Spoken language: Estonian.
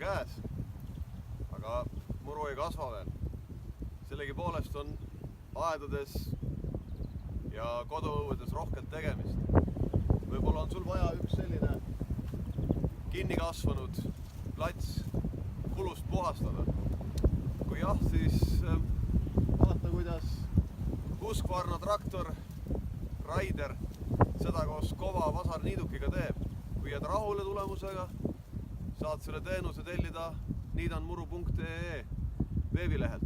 käes, aga muru ei kasva veel. Sellegipoolest on aedades ja koduõuedes rohkelt tegemist. Võib-olla on sul vaja üks selline kinni kasvanud plats kulust puhastada. Kui jah, siis vaata, kuidas Husqvarna traktor Raider seda koos Kova vasarniidukiga teeb. Kui jääd rahule tulemusega, saad selle teenuse tellida niidanmuru.ee veebilehelt.